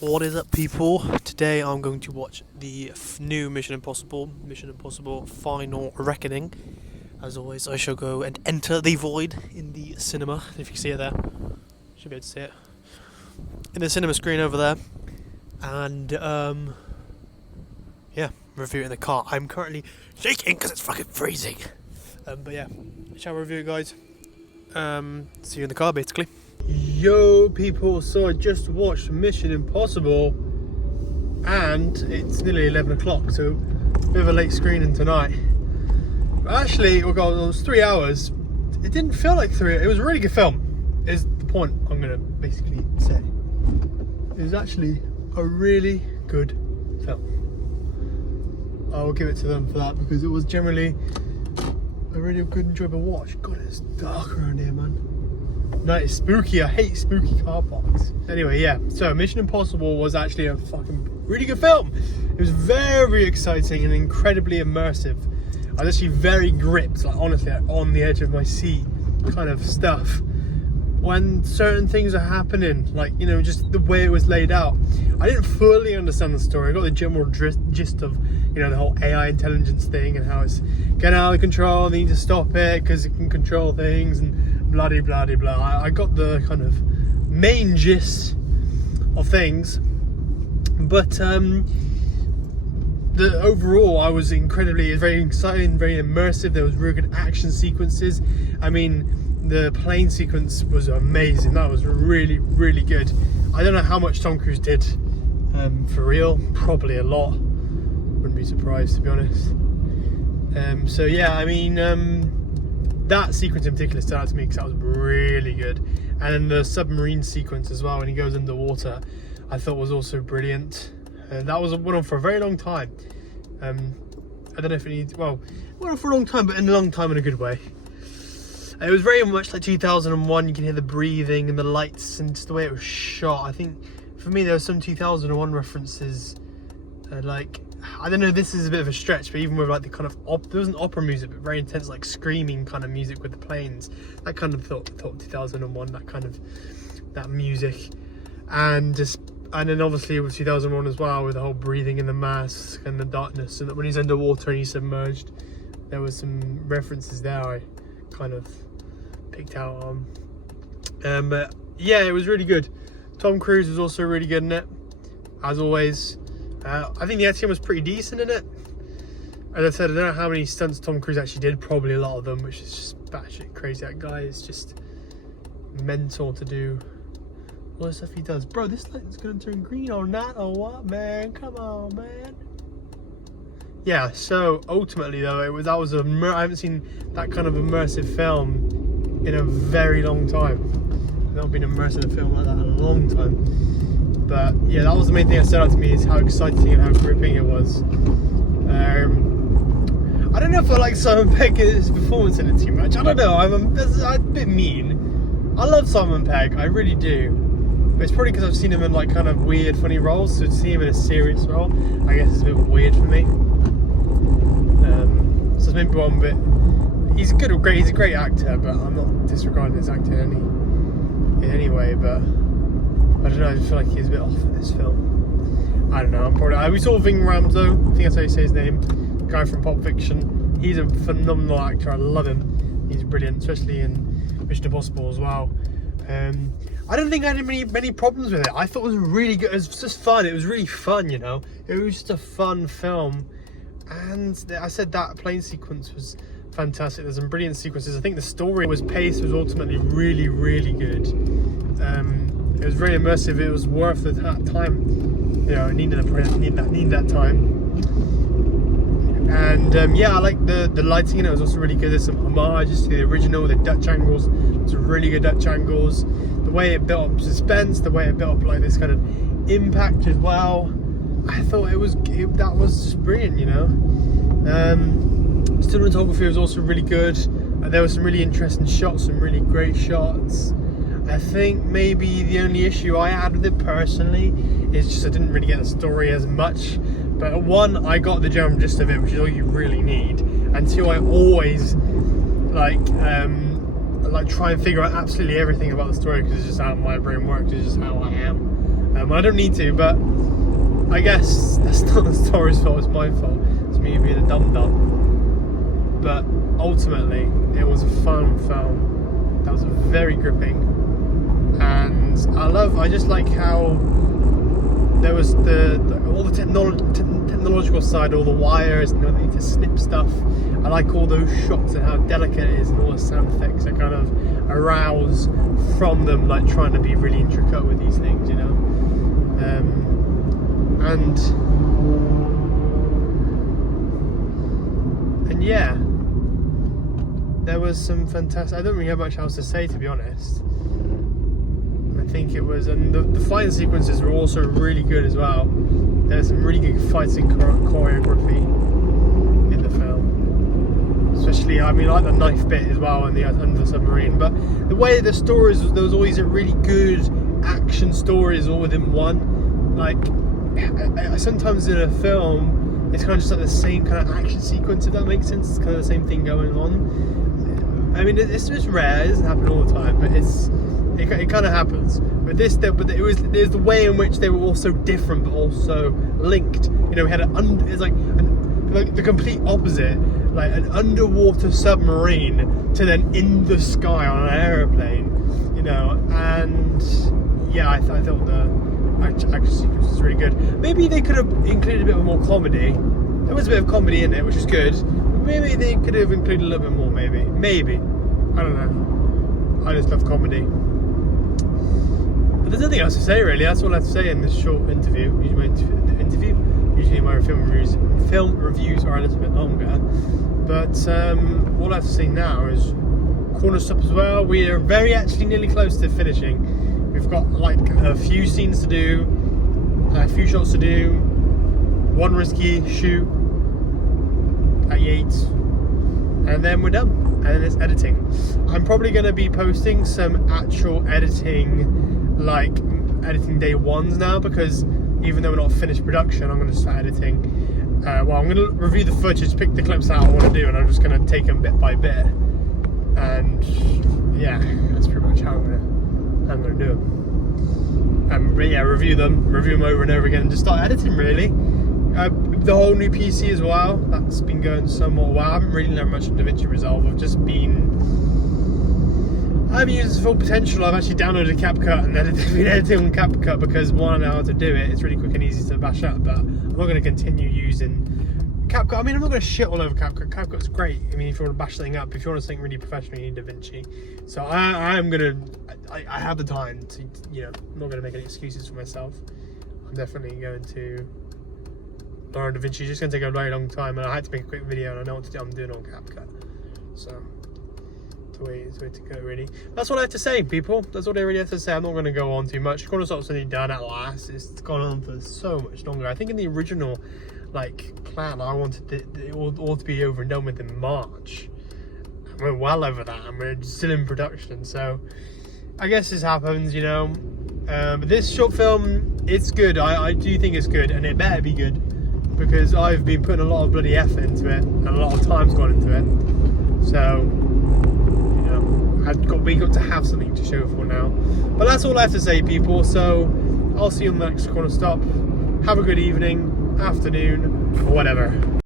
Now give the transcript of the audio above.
What is up, people? Today I'm going to watch the new Mission Impossible Final Reckoning. As always, I shall go and enter the void in the cinema. If you can see it there, should be able to see it in the cinema screen over there. And yeah, review it in the car. I'm currently shaking because it's fucking freezing. But yeah, shall review it, guys. See you in the car, basically. Yo, people, so I just watched Mission Impossible and it's nearly 11 o'clock, so a bit of a late screening tonight. Actually, it was 3 hours. It didn't feel like 3. It was a really good film, is the point I'm going to basically say. It was actually a really good film. I will give it to them for that, because it was generally a really good, enjoyable watch. God, it's dark around here, man. Night is spooky. I hate spooky car parks. Anyway, yeah, so Mission Impossible was actually a fucking really good film. It was very exciting and incredibly immersive. I was actually very gripped, like honestly, like on the edge of my seat kind of stuff when certain things are happening, like, you know, just the way it was laid out. I didn't fully understand the story. I got the general gist of, you know, the whole AI intelligence thing and how it's getting out of control, they need to stop it because it can control things and blah de blah de blah. I got the kind of main gist of things, but the overall I was very exciting, very immersive. There was really good action sequences. I mean, the plane sequence was amazing. That was really, really good. I don't know how much Tom Cruise did for real. Probably a lot. Wouldn't be surprised, to be honest. So yeah, I mean, that sequence in particular stood out to me because that was really good. And then the submarine sequence as well, when he goes underwater, I thought was also brilliant. And that went on for a very long time. I don't know if it needs, well, it went on for a long time, but in a long time in a good way. It was very much like 2001. You can hear the breathing and the lights and just the way it was shot. I think for me there were some 2001 references, like, I don't know, this is a bit of a stretch, but even with like the kind of there wasn't opera music, but very intense, like screaming kind of music with the planes. That kind of thought 2001, that kind of that music, and then obviously with 2001 as well, with the whole breathing in the mask and the darkness, and that when he's underwater and he's submerged, there was some references there I kind of picked out on. But yeah, it was really good. Tom Cruise was also really good in it, as always. I think the acting was pretty decent in it. As I said, I don't know how many stunts Tom Cruise actually did. Probably a lot of them, which is just batshit crazy. That guy is just mental to do all the stuff he does. Bro, this light's gonna turn green or not or what, man? Come on, man. Yeah, so ultimately though, I haven't seen that kind of immersive film in a very long time. I've not been immersed in a film like that in a long time. But yeah, that was the main thing that stood out to me, is how exciting and how gripping it was. I don't know if I like Simon Pegg's performance in it too much. I don't know, I'm a bit mean. I love Simon Pegg, I really do. But it's probably because I've seen him in like kind of weird, funny roles. So to see him in a serious role, I guess it's a bit weird for me. So it's maybe one bit. He's a great actor, but I'm not disregarding his acting in any way. But I don't know, I just feel like he's a bit off in this film. I don't know, we saw Ving Rhames though, I think that's how you say his name, the guy from Pulp Fiction. He's a phenomenal actor, I love him. He's brilliant, especially in Mission Impossible as well. I don't think I had many problems with it. I thought it was really good. It was just fun. It was really fun, you know. It was just a fun film. And I said that plane sequence was fantastic. There's some brilliant sequences. I think the story was ultimately really, really good. It was very immersive. It was worth the time. You know, it needed that time. And yeah, I like the lighting in it was also really good. There's some homages to the original, the Dutch angles. Some really good Dutch angles. The way it built up suspense, the way it built up like this kind of impact as well. I thought that was just brilliant, you know. Cinematography was also really good. There were some really interesting shots, some really great shots. I think maybe the only issue I had with it personally is just I didn't really get the story as much. But one, I got the general gist of it, which is all you really need. And two, I always like try and figure out absolutely everything about the story, because it's just how my brain works. It's just how I am. I don't need to, but I guess that's not the story's fault, it's my fault. It's me being a dum-dum. But ultimately, it was a fun film that was very gripping. And I just like how there was all the technological side, all the wires, and they need to snip stuff. I like all those shots and how delicate it is, and all the sound effects that kind of arouse from them, like trying to be really intricate with these things, you know. And yeah, there was some fantastic. I don't really have much else to say, to be honest. I think it was, and the fighting sequences were also really good as well. There's some really good fighting choreography in the film, especially I like the knife bit as well, and the under the submarine. But the way the stories, there was always a really good action stories all within one. Like sometimes in a film, it's kind of just like the same kind of action sequence, if that makes sense. It's kind of the same thing going on. I mean, it's just rare. It doesn't happen all the time, but it kind of happens. But it was the way in which they were also different, but also linked. You know, we had it's like the complete opposite, like an underwater submarine to then in the sky on an aeroplane. You know, and yeah, I thought the action sequence was really good. Maybe they could have included a bit more comedy. There was a bit of comedy in it, which is good. Maybe they could have included a little bit more. Maybe. I don't know. I just love comedy. But there's nothing else to say really. That's all I have to say in this short interview. Usually my film reviews are a little bit longer. But all I have to say now is corner stop as well. We are actually nearly close to finishing. We've got like a few scenes to do, a few shots to do, one risky shoot at Yates, and then we're done. And then it's editing. I'm probably going to be posting some actual editing, like editing day ones now, because even though we're not finished production, I'm going to start editing. I'm going to review the footage, pick the clips out I want to do, and I'm just going to take them bit by bit. And yeah, that's pretty much how I'm going to do it. But yeah, review them over and over again, and just start editing really. The whole new PC as well, that's been going somewhat well. I haven't really learned much of DaVinci Resolve. I haven't used its full potential. I've actually downloaded CapCut and been editing on CapCut because one, I know how to do it. It's really quick and easy to bash up, but I'm not going to continue using CapCut. I mean, I'm not going to shit all over CapCut. CapCut's great. I mean, if you want to bash something up, if you want something really professional, you need DaVinci. So I have the time to, you know, I'm not going to make any excuses for myself. I'm definitely going to learn DaVinci. It's just going to take a very long time, and I had to make a quick video, and I know what to do. I'm doing on CapCut. So it's the way to go, really. That's all I have to say, people. That's all I really have to say. I'm not going to go on too much. Corner Stop's only done at last. It's gone on for so much longer. I think in the original plan, I wanted it all to be over and done with in March. And we're well over that, and we're still in production. So I guess this happens, you know. But this short film, it's good. I do think it's good, and it better be good, because I've been putting a lot of bloody effort into it, and a lot of time's gone into it. So, you know, we got to have something to show for now. But that's all I have to say, people. So I'll see you on the next corner stop. Have a good evening, afternoon, or whatever.